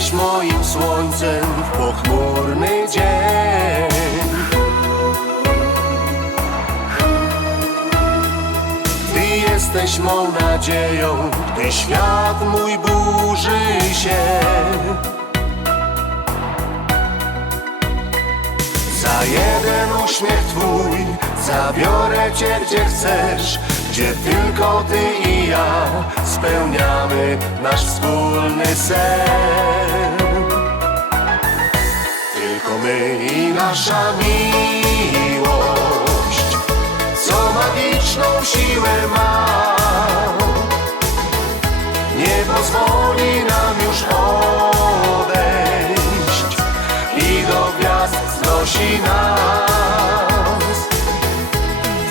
jesteś moim słońcem w pochmurny dzień. Ty jesteś mą nadzieją, gdy świat mój burzy się. Za jeden uśmiech Twój zabiorę Cię, gdzie chcesz, gdzie tylko Ty i ja spełniamy nasz wspólny sen. Tylko my i nasza miłość, co magiczną siłę ma, nie pozwoli nam już odejść i do gwiazd znosi nas.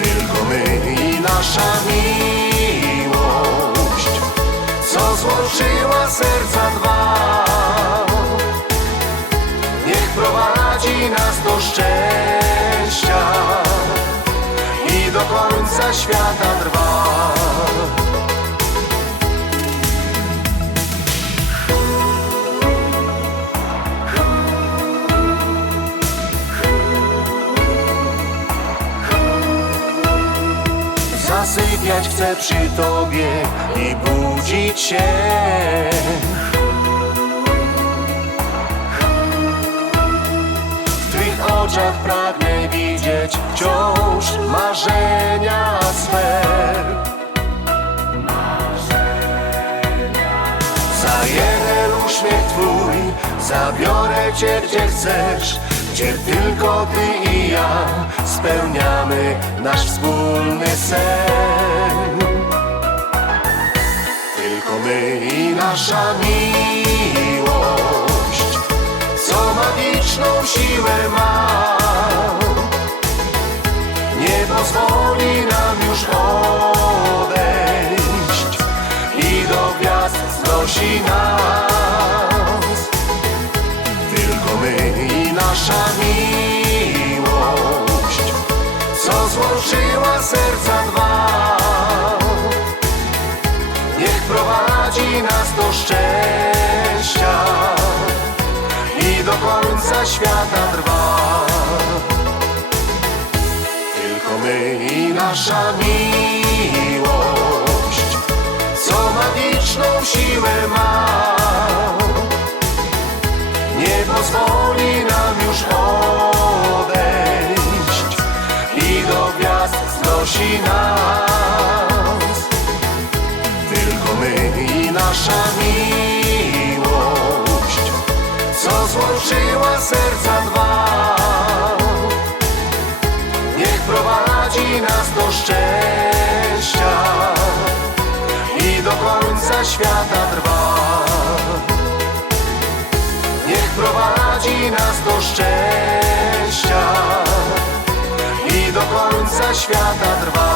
Tylko my i nasza miłość, co złączyła serca dwa, niech prowadzi nas do szczęścia i do końca świata trwa. Zasypiać chcę przy Tobie i budzić się. W Twych oczach pragnę widzieć wciąż marzenia swe. Za jeden uśmiech Twój zabiorę Cię, gdzie chcesz, gdzie tylko Ty i ja spełniamy nasz wspólny sen. Tylko my i nasza miłość, co magiczną siłę ma, nie pozwoli nam już odejść i do gwiazd znosi nas. Tylko my i nasza miłość, co złączyła serca dwa, niech prowadzi nas do szczęścia i do końca świata trwa. Tylko my i nasza miłość, co magiczną siłę ma, nie pozwoli nam już odejść i do gwiazd znosi nas. Tylko my i nasza miłość, co złączyła serca dwa, niech prowadzi nas do szczęścia i do końca świata trwa. Niech prowadzi nas do szczęścia i do końca świata trwa.